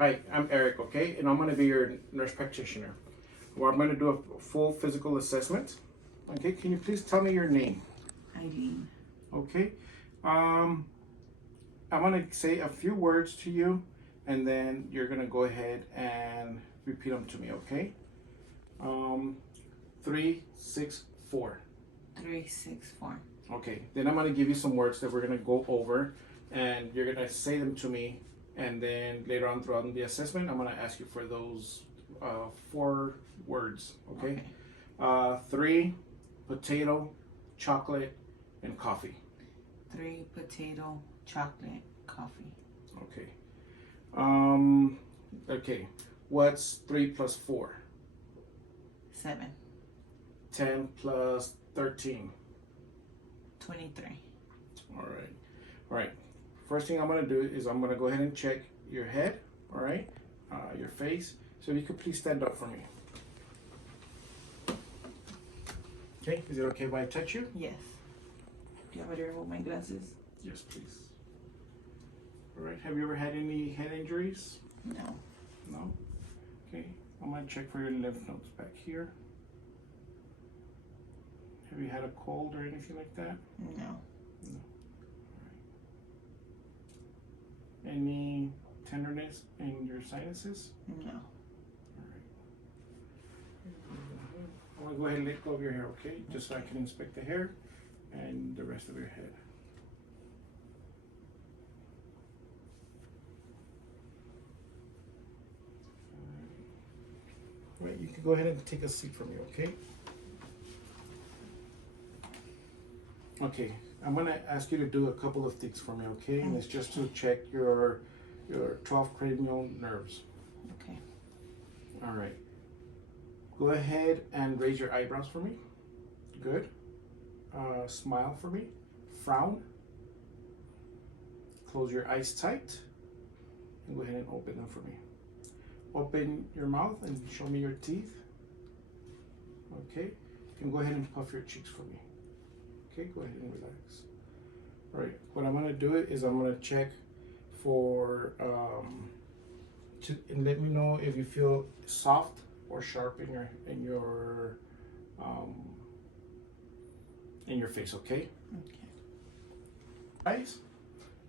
Hi, I'm Eric, okay? And I'm gonna be your nurse practitioner. Well, I'm gonna do a full physical assessment. Okay, can you please tell me your name? Eileen. Okay. I'm gonna say a few words to you, and then you're gonna go ahead and repeat them to me, okay? 364. 364. Okay, then I'm gonna give you some words that we're gonna go over, and you're gonna say them to me, and then later on throughout the assessment, I'm gonna ask you for those 4 words, okay? 3, potato, chocolate, and coffee. 3, potato, chocolate, coffee. Okay. Okay, what's 3 plus 4? 7. 10 plus 13. 23. All right. First thing I'm gonna do is I'm gonna go ahead and check your head, all right, your face. So if you could please stand up for me. Okay, is it okay if I touch you? Yes. Do you want me to remove my glasses? Yes, please. All right, have you ever had any head injuries? No. No? Okay, I'm gonna check for your lymph nodes back here. Have you had a cold or anything like that? No. No. Right. Any tenderness in your sinuses? No. Alright. I'm gonna go ahead and let go of your hair, okay? Just so I can inspect the hair and the rest of your head. Right, you can go ahead and take a seat from me, okay? Okay, I'm gonna ask you to do a couple of things for me, okay? And it's just to check your 12 cranial nerves. Okay. All right. Go ahead and raise your eyebrows for me. Good. Smile for me. Frown. Close your eyes tight. And go ahead and open them for me. Open your mouth and show me your teeth. Okay. And go ahead and puff your cheeks for me. Okay, go ahead and relax. All right, what I'm gonna do is I'm gonna check for, and let me know if you feel soft or sharp in your face, okay? Okay. Eyes,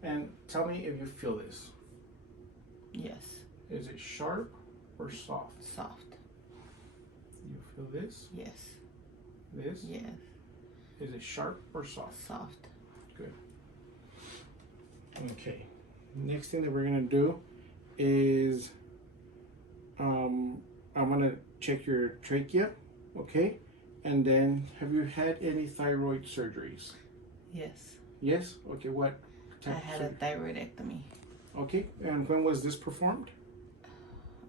and tell me if you feel this. Yes. Is it sharp or soft? Soft. You feel this? Yes. This? Yes. Is it sharp or soft? Soft. Good. Okay. Next thing that we're gonna do is I'm gonna check your trachea, okay? And then have you had any thyroid surgeries? Yes. Yes? Okay, what I type of had a surgery? thyroidectomy Okay, and when was this performed?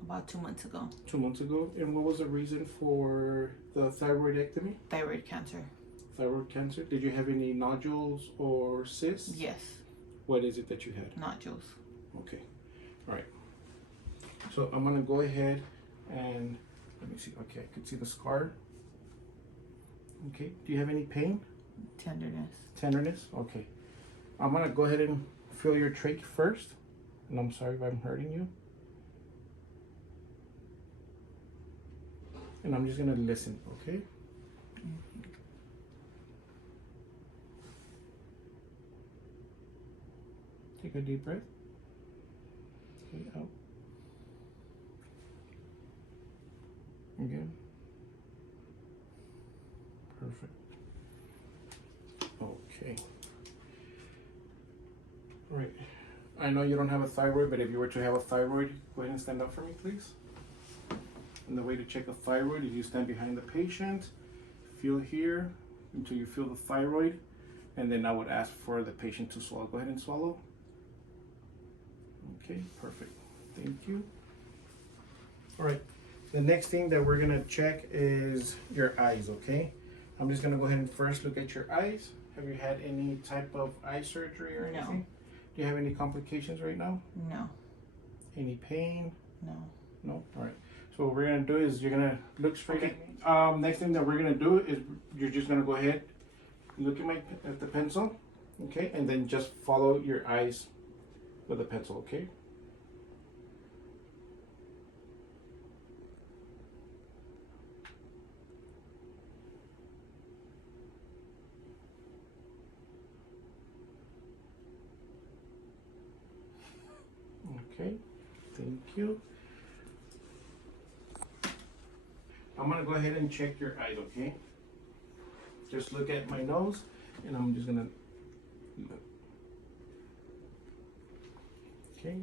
about 2 months ago. 2 months ago. And what was the reason for the thyroidectomy? Thyroid cancer. Thyroid cancer. Did you have any nodules or cysts? Yes. What is it that you had? Nodules. Okay. All right. So I'm gonna go ahead and let me see. Okay, I can see the scar. Okay. Do you have any pain? Tenderness. Tenderness? Okay. I'm gonna go ahead and feel your trach first. And I'm sorry if I'm hurting you. And I'm just gonna listen, okay? Take a deep breath. Okay, out. Again. Perfect. Okay. All right. I know you don't have a thyroid, but if you were to have a thyroid, go ahead and stand up for me, please. And the way to check a thyroid is you stand behind the patient, feel here until you feel the thyroid, and then I would ask for the patient to swallow. Go ahead and swallow. Okay, perfect. Thank you. All right. The next thing that we're gonna check is your eyes, okay? I'm just gonna go ahead and first look at your eyes. Have you had any type of eye surgery or anything? No. Do you have any complications right now? No. Any pain? No. No? All right. So what we're gonna do is you're gonna look straight at, next thing that we're gonna do is you're just gonna go ahead, look at the pencil, okay? And then just follow your eyes with the pencil, okay? Okay, thank you. I'm gonna go ahead and check your eyes, okay? Just look at my nose, and I'm just gonna look. Okay.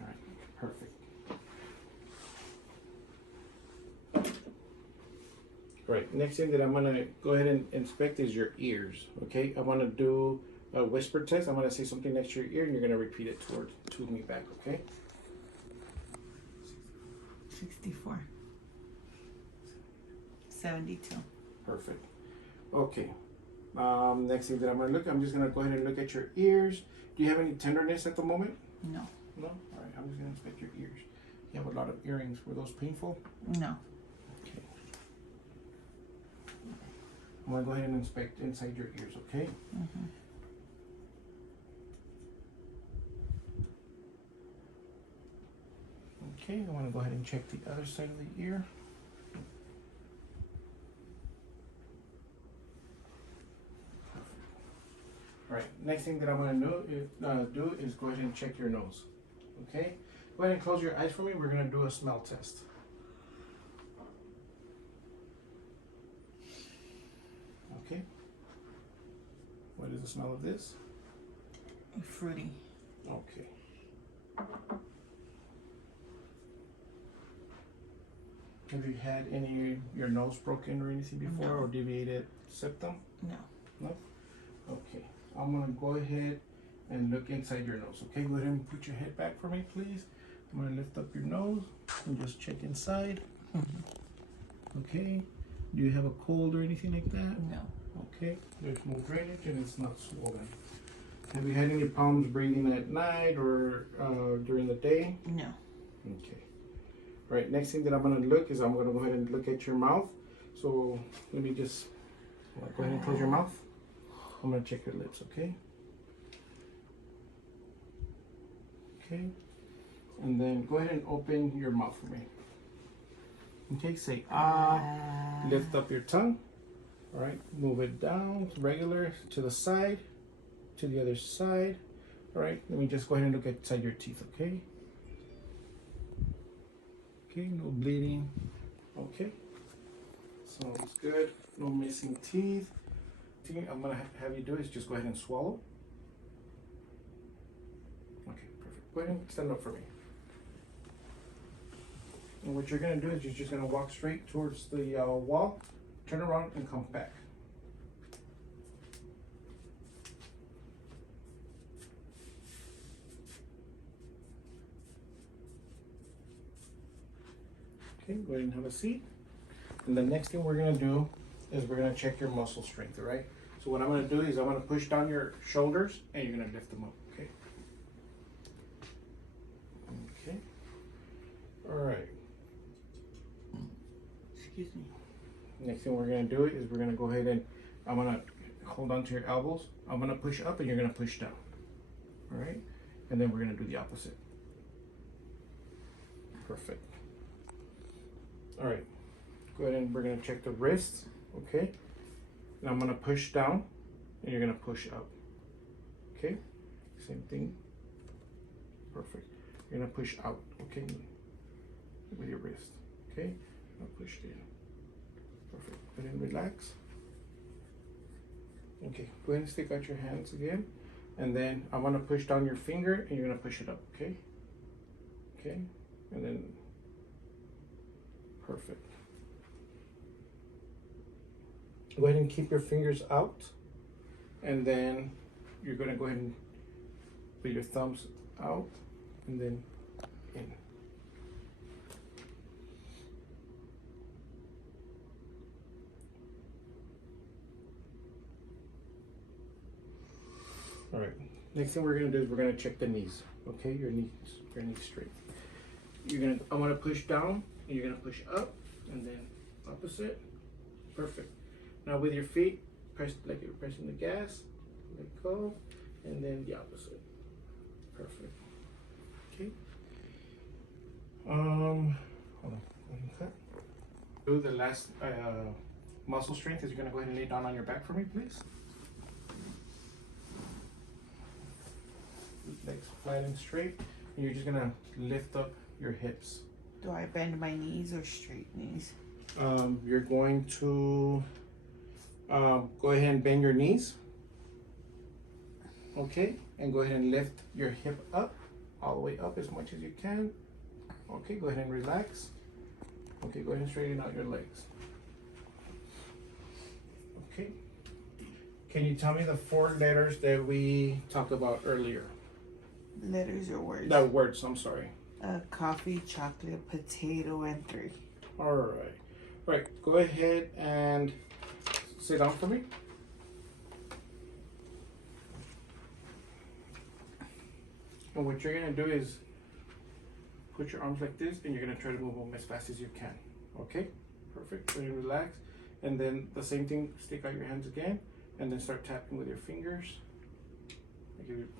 All right, perfect. Right, next thing that I'm gonna go ahead and inspect is your ears, okay? I wanna do a whisper test. I'm gonna say something next to your ear, and you're gonna repeat it to me back, okay? 64. 72. Perfect. Okay. Next thing that I'm gonna look, I'm just gonna go ahead and look at your ears. Do you have any tenderness at the moment? No. No? All right, I'm just gonna inspect your ears. You have a lot of earrings. Were those painful? No. Okay. I'm gonna go ahead and inspect inside your ears, okay? Mm-hmm. Okay, I wanna go ahead and check the other side of the ear. All right, next thing that I'm gonna do is go ahead and check your nose, okay? Go ahead and close your eyes for me. We're gonna do a smell test. Okay. What is the smell of this? Fruity. Okay. Have you had your nose broken or anything before, No. or deviated septum? No. No? Okay. I'm gonna go ahead and look inside your nose. Okay, go ahead and put your head back for me, please. I'm gonna lift up your nose and just check inside. Okay. Do you have a cold or anything like that? No. Okay. There's no drainage and it's not swollen. Have you had any problems breathing at night or during the day? No. Okay. All right. Next thing that I'm gonna look is I'm gonna go ahead and look at your mouth. So let me just go ahead and close your mouth. I'm gonna check your lips, okay? Okay. And then go ahead and open your mouth for me. Okay, say ah. Lift up your tongue. All right, move it down, regular, to the side, to the other side. All right, let me just go ahead and look inside your teeth, okay? Okay, no bleeding. Okay, sounds good. No missing teeth. Thing I'm gonna have you do is just go ahead and swallow. Okay, perfect. Go ahead and stand up for me. And what you're gonna do is you're just gonna walk straight towards the wall, turn around and come back. Okay, go ahead and have a seat. And the next thing we're gonna do is we're gonna check your muscle strength, all right? So what I'm gonna do is I'm gonna push down your shoulders and you're gonna lift them up, okay? Okay. All right. Excuse me. Next thing we're gonna do is we're gonna go ahead and I'm gonna hold on to your elbows. I'm gonna push up and you're gonna push down. All right? And then we're gonna do the opposite. Perfect. All right. Go ahead and we're gonna check the wrists, okay? And I'm gonna push down and you're gonna push up. Okay? Same thing. Perfect. You're gonna push out, okay? With your wrist. Okay? Now push in. Perfect. Go ahead and relax. Okay, go ahead and stick out your hands again. And then I'm gonna push down your finger and you're gonna push it up, okay? Okay? And then perfect. Go ahead and keep your fingers out, and then you're gonna go ahead and put your thumbs out and then in. All right, next thing we're gonna do is we're gonna check the knees, okay? Your knees straight. I'm gonna push down and you're gonna push up and then opposite. Perfect. Now with your feet, press like you're pressing the gas, let go, and then the opposite. Perfect. Okay. Hold on. Do the last muscle strength is you're gonna go ahead and lay down on your back for me, please. legs flat and straight. And you're just gonna lift up your hips. Do I bend my knees or straight knees? You're going to go ahead and bend your knees. Okay, and go ahead and lift your hip up, all the way up as much as you can. Okay, go ahead and relax. Okay, go ahead and straighten out your legs. Okay. Can you tell me the 4 letters that we talked about earlier? Letters or words? No, words, I'm sorry. Coffee, chocolate, potato, and 3. All right. Right, go ahead and sit down for me. And what you're gonna do is put your arms like this, and you're gonna try to move them as fast as you can. Okay? Perfect. So you relax. And then the same thing, stick out your hands again, and then start tapping with your fingers.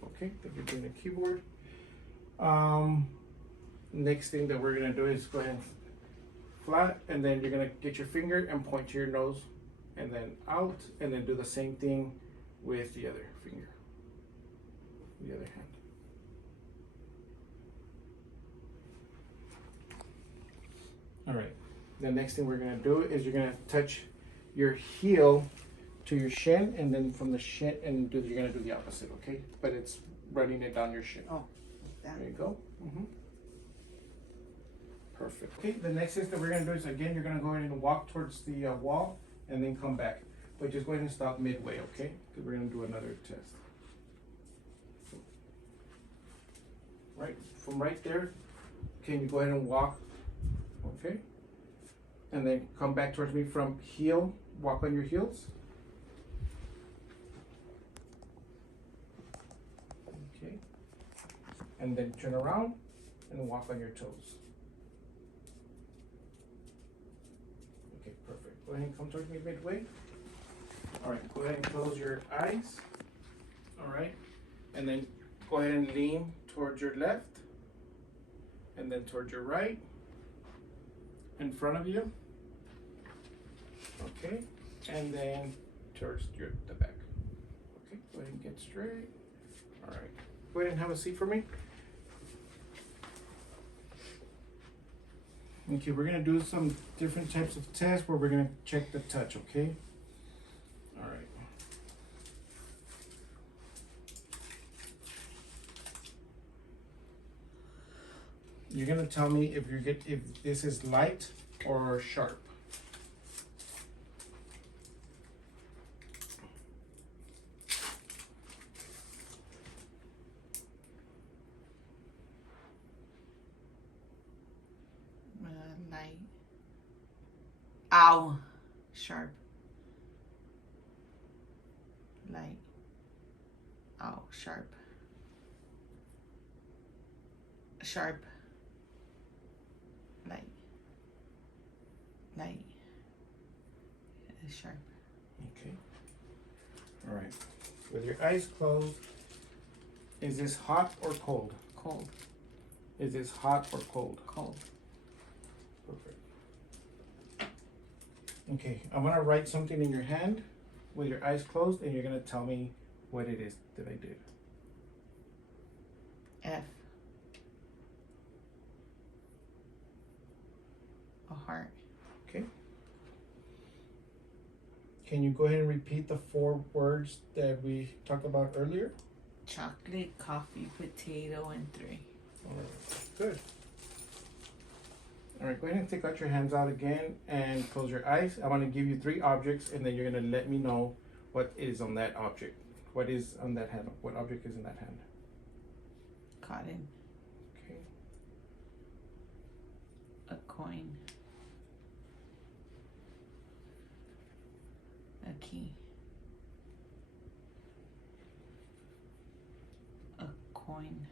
Okay, like you're doing a keyboard. Next thing that we're gonna do is go ahead and flat, and then you're gonna get your finger and point to your nose, and then out, and then do the same thing with the other finger, the other hand. All right, the next thing we're gonna do is you're gonna touch your heel to your shin, and then from the shin, and you're gonna do the opposite, okay? But it's running it down your shin. Oh, that. There you go. Perfect. Okay, the next thing that we're gonna do is, again, you're gonna go ahead and walk towards the wall, and then come back. But just go ahead and stop midway, okay? Because we're gonna do another test. Right, from right there, can you go ahead and walk, okay? And then come back towards me from heel, walk on your heels. Okay. And then turn around and walk on your toes. Okay, perfect. Go ahead and come towards me midway. All right, go ahead and close your eyes. All right, and then go ahead and lean towards your left, and then towards your right, in front of you. Okay, and then towards the back. Okay, go ahead and get straight. All right, go ahead and have a seat for me. Okay, we're gonna do some different types of tests where we're gonna check the touch, okay? All right. You're gonna tell me if this is light or sharp. Light. Ow. Sharp. Light. Ow. Sharp. Sharp. Light. Light. Sharp. Okay. All right. With your eyes closed, is this hot or cold? Cold. Is this hot or cold? Cold. Perfect. Okay, I'm gonna write something in your hand with your eyes closed, and you're gonna tell me what it is that I did. F. A heart. Okay. Can you go ahead and repeat the 4 words that we talked about earlier? Chocolate, coffee, potato, and 3. All right. Good. All right, go ahead and take out your hands out again and close your eyes. I want to give you 3 objects, and then you're going to let me know what is on that object. What is on that hand? What object is in that hand? Cotton. Okay. A coin. A key. A coin.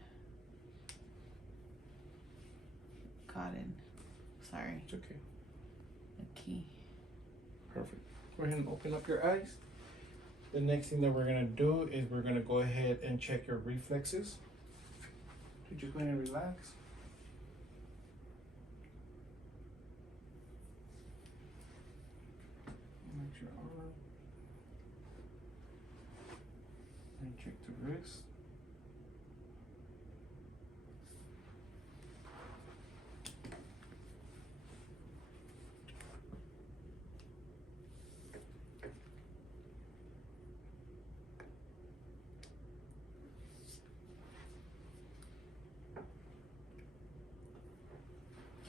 Cotton. Sorry. It's okay. A key. Perfect. Go ahead and open up your eyes. The next thing that we're going to do is we're going to go ahead and check your reflexes. Could you go ahead and relax? Relax your arm. And check the wrist.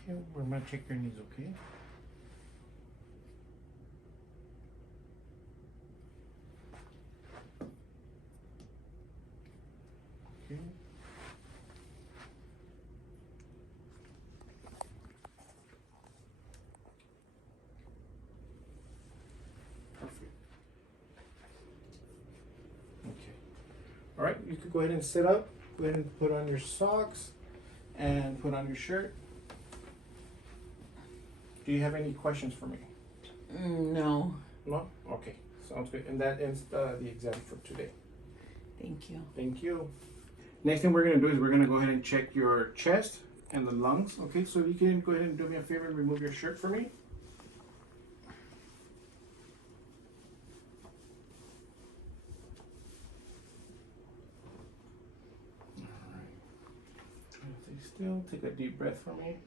Okay, we're gonna check your knees, okay? Okay. Perfect. Okay. All right, you could go ahead and sit up. Go ahead and put on your socks and put on your shirt. Do you have any questions for me? No. No? Okay, sounds good. And that ends the exam for today. Thank you. Thank you. Next thing we're gonna do is we're gonna go ahead and check your chest and the lungs. Okay, so you can go ahead and do me a favor and remove your shirt for me. Stay still. Take a deep breath for me.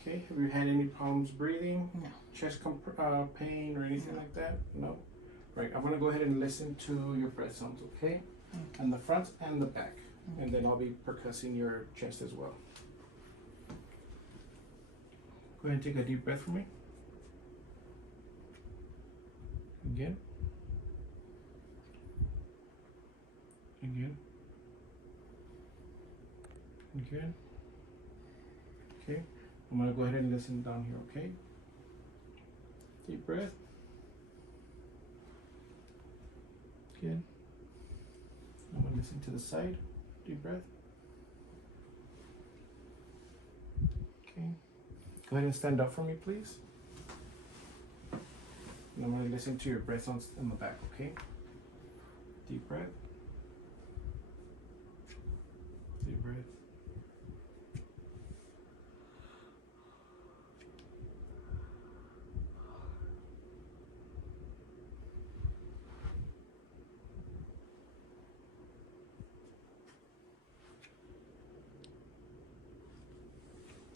Okay. Have you had any problems breathing? No. Chest pain or anything like that? No. Right. I'm gonna go ahead and listen to your breath sounds. Okay. And the front and the back, and then I'll be percussing your chest as well. Go ahead and take a deep breath for me. Again. Again. Again. Okay. I'm gonna go ahead and listen down here, okay? Deep breath. Good. I'm gonna listen to the side. Deep breath. Okay. Go ahead and stand up for me, please. And I'm gonna listen to your breath sounds in the back, okay? Deep breath. Deep breath.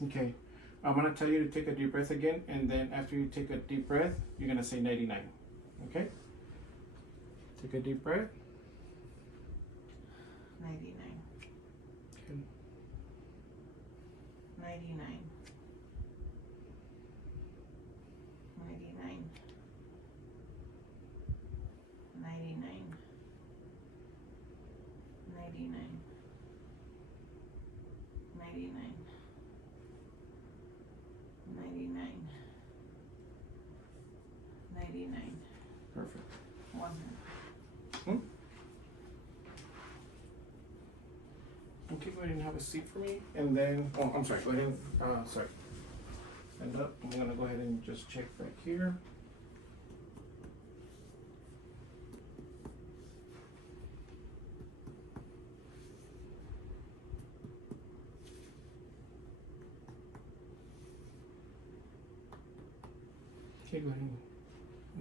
Okay, I'm gonna tell you to take a deep breath again, and then after you take a deep breath, you're gonna say 99. Okay? Take a deep breath. 99. Okay. 99. 99. 99. 99. 99. 99. 99. Perfect. 100. Okay, go ahead and have a seat for me, and then, oh, I'm sorry, go ahead and, sorry. Stand up. I'm gonna go ahead and just check back here. Okay, go ahead and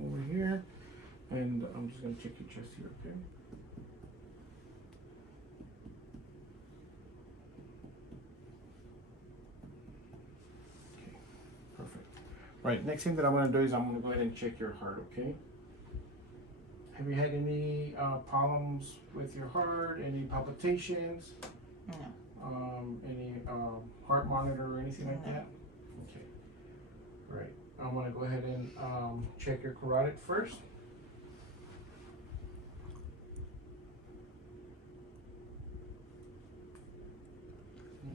over here, and I'm just gonna check your chest here, okay? Okay, perfect. Right, next thing that I'm gonna do is I'm gonna go ahead and check your heart, okay? Have you had any problems with your heart, any palpitations? No. Any heart monitor or anything like that? Okay, right. I'm gonna go ahead and check your carotid first.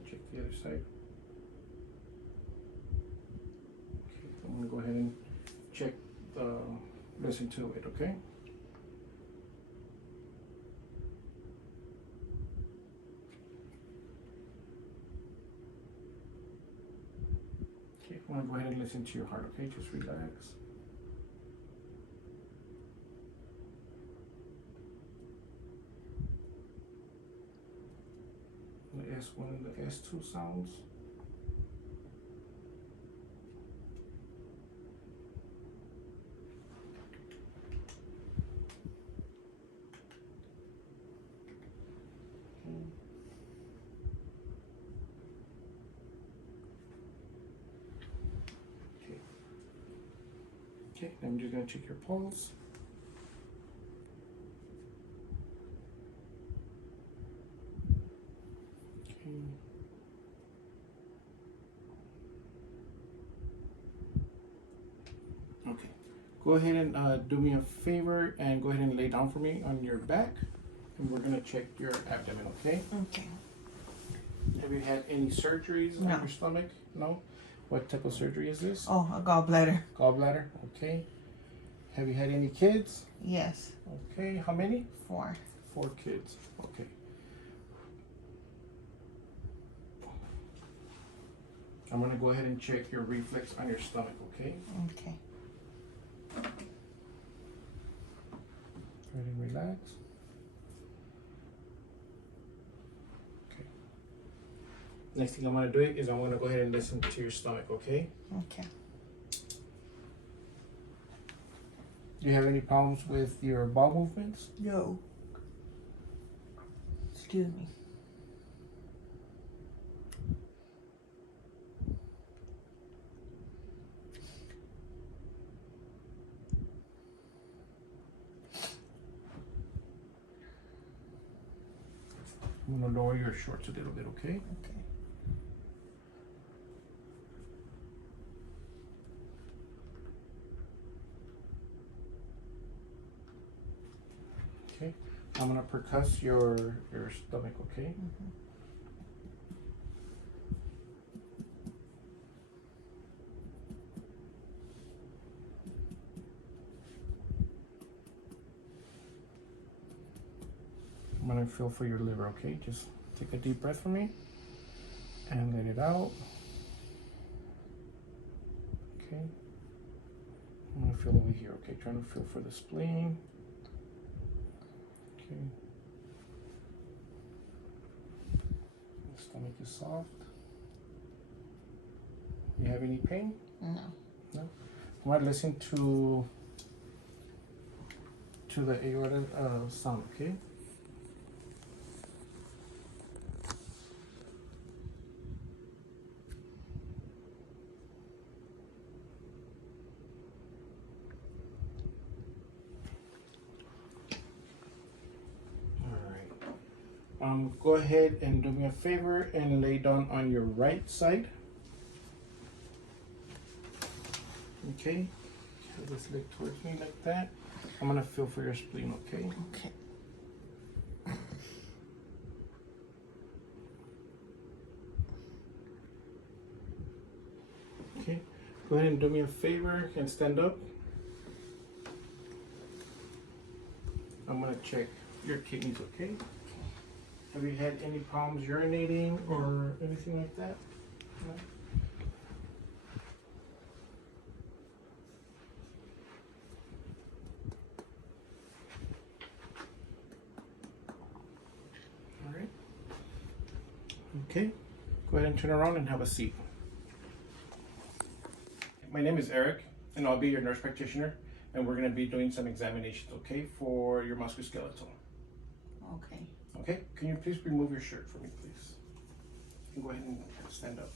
Check the other side. Okay, I'm gonna go ahead and check the, listen to it, okay? Okay, I'm gonna go ahead and listen to your heart, okay? Just relax. The S1 and the S2 sounds. Okay, I'm just gonna check your pulse. Okay. go ahead and do me a favor and go ahead and lay down for me on your back, and we're gonna check your abdomen, okay? Okay. Have you had any surgeries No. on your stomach? No? What type of surgery is this? Oh, a gallbladder. Gallbladder, okay. Have you had any kids? Yes. Okay, how many? 4. 4 kids, okay. I'm gonna go ahead and check your reflex on your stomach, okay? Okay. Go ahead and relax. Okay. Next thing I'm gonna do is I'm gonna go ahead and listen to your stomach, okay? Okay. Do you have any problems with your bowel movements? No. Excuse me. I'm gonna lower your shorts a little bit, okay? Okay. Okay. I'm gonna percuss your stomach, okay? Mm-hmm. I'm gonna feel for your liver, okay? Just take a deep breath for me and let it out. Okay. I'm gonna feel over here, okay? Trying to feel for the spleen. Okay. The stomach is soft. You have any pain? No. No? I'm gonna listen to the aorta sound, okay? Go ahead and do me a favor and lay down on your right side. Okay, have this leg towards me like that. I'm gonna feel for your spleen, okay? Okay. Okay, go ahead and do me a favor and stand up. I'm gonna check your kidneys, okay? Have you had any problems urinating or anything like that? No? All right. Okay, go ahead and turn around and have a seat. My name is Eric, and I'll be your nurse practitioner, and we're going to be doing some examinations, okay, for your musculoskeletal. Okay. Okay, can you please remove your shirt for me, please? And go ahead and stand up.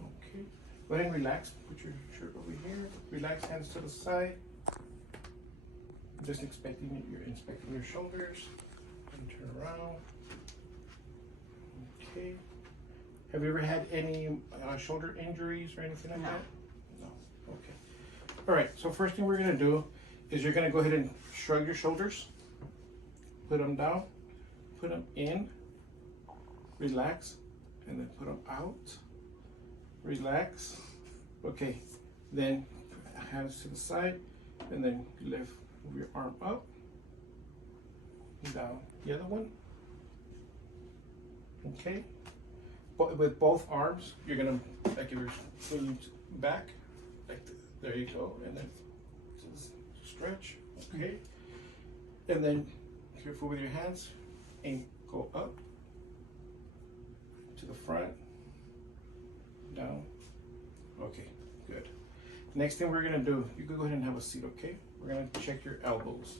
Okay, go ahead and relax. Put your shirt over here. Relax, hands to the side. Just inspecting your shoulders. And turn around. Okay. Have you ever had any shoulder injuries or anything like No. that? No. Okay. All right. So first thing we're gonna do is you're gonna go ahead and shrug your shoulders. Put them down. Put them in. Relax, and then put them out. Relax. Okay. Then hands to the side, and then lift your arm up. Down. The other one. Okay. But with both arms, you're gonna, like if you're leaning back, like there you go, and then just stretch, okay? And then careful with your hands, and go up to the front, down. Okay, good. Next thing we're gonna do, you can go ahead and have a seat, okay? We're gonna check your elbows.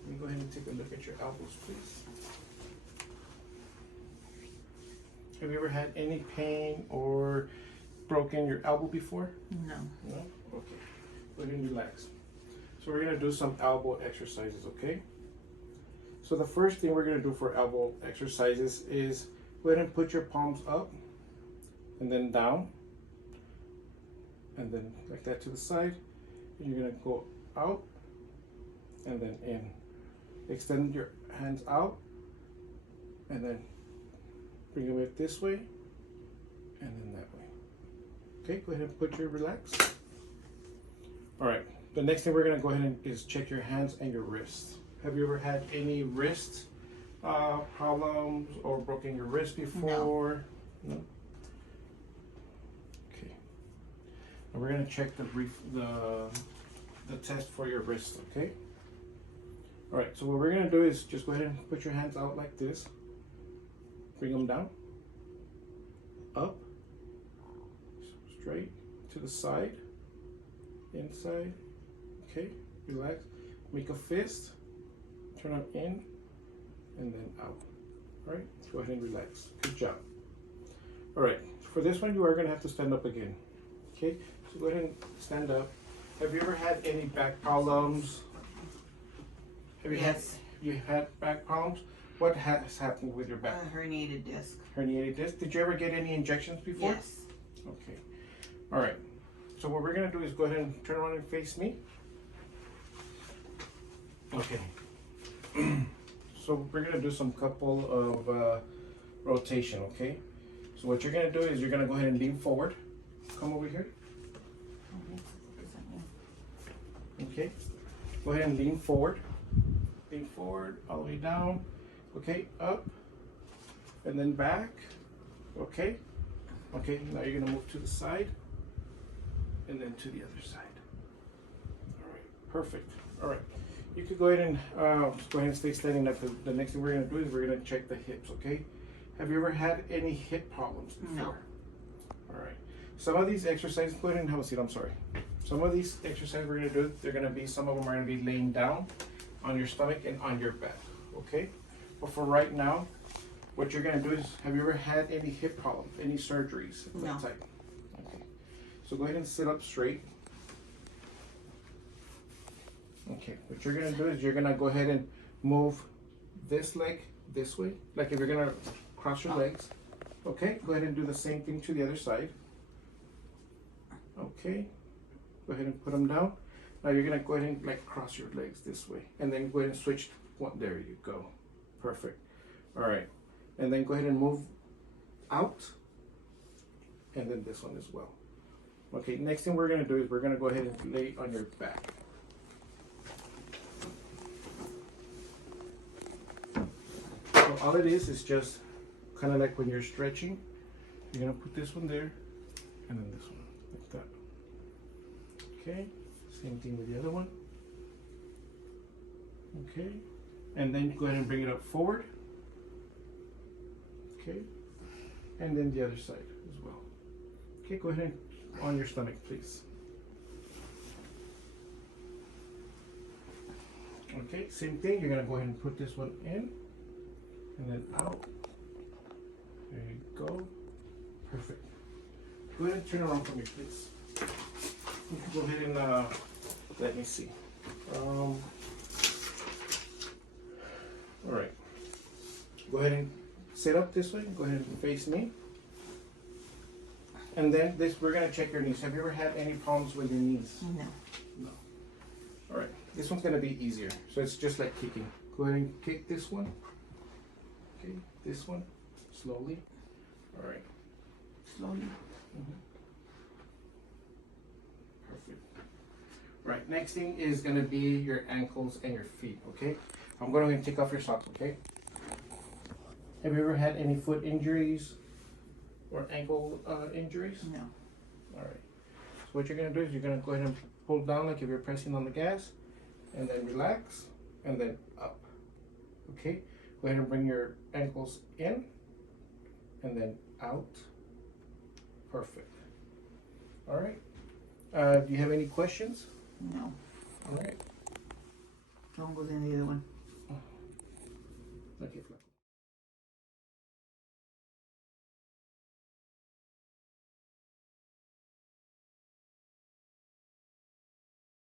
Let me go ahead and take a look at your elbows, please. Have you ever had any pain or broken your elbow before? No. No? Okay. Go ahead and relax. So we're gonna do some elbow exercises, okay? So the first thing we're gonna do for elbow exercises is Go ahead and put your palms up and then down, and then like that to the side. And you're gonna go out and then in. Extend your hands out and then bring it back this way and then that way. Okay, go ahead and put your relax. All right, the next thing we're gonna go ahead and is check your hands and your wrists. Have you ever had any wrist problems or broken your wrist before? No. Okay. And we're gonna check the test for your wrist. Okay. All right. So what we're gonna do is just go ahead and put your hands out like this. Bring them down, up, straight to the side, inside. Okay. Relax. Make a fist. Turn them in and then out. All right, go ahead and relax. Good job. All right, for this one, you are gonna have to stand up again. Okay, so go ahead and stand up. Have you ever had any back problems? Yes. You had back problems? What has happened with your back? Herniated disc. Herniated disc. Did you ever get any injections before? Yes. Okay. All right. So what we're gonna do is go ahead and turn around and face me. Okay. So we're gonna do some couple of rotation, okay? So what you're gonna do is you're gonna go ahead and lean forward. Come over here. Okay. Go ahead and lean forward. Lean forward, all the way down. Okay, up, and then back. Okay. Okay, now you're gonna move to the side, and then to the other side. All right, perfect. All right. You could go ahead and go ahead and stay standing up. The next thing we're gonna do is we're gonna check the hips, okay? Have you ever had any hip problems before? No. All right. Some of these exercises, go ahead and have a seat, I'm sorry. Some of these exercises we're gonna do, some of them are gonna be laying down on your stomach and on your back, okay? But for right now, what you're gonna do is, have you ever had any hip problems, any surgeries of that No. type? Okay. So go ahead and sit up straight. Okay, what you're gonna do is you're gonna go ahead and move this leg this way, like if you're gonna cross your legs. Okay, go ahead and do the same thing to the other side. Okay, go ahead and put them down. Now you're gonna go ahead and like cross your legs this way, and then go ahead and switch one. There you go, perfect. All right, and then go ahead and move out, and then this one as well. Okay, next thing we're gonna do is we're gonna go ahead and lay on your back. So all it is just kind of like when you're stretching, you're gonna put this one there, and then this one, like that. Okay, same thing with the other one. Okay, and then go ahead and bring it up forward. Okay, and then the other side as well. Okay, go ahead and on your stomach, please. Okay, same thing, you're gonna go ahead and put this one in, and then out. There you go. Perfect. Go ahead and turn around for me, please. You can go ahead and let me see. All right. Go ahead and sit up this way. Go ahead and face me. And then we're gonna check your knees. Have you ever had any problems with your knees? No. No. All right. This one's gonna be easier. So it's just like kicking. Go ahead and kick this one. Okay. This one. Slowly. All right. Slowly. Perfect. Right. Next thing is gonna be your ankles and your feet. Okay. I'm going to take off your socks. Okay. Have you ever had any foot injuries or ankle injuries? No. All right. So what you're gonna do is you're gonna go ahead and pull down like if you're pressing on the gas, and then relax, and then up. Okay. Go ahead and bring your ankles in, and then out. Perfect. All right. Do you have any questions? No. All right. Don't go in the other one. Okay.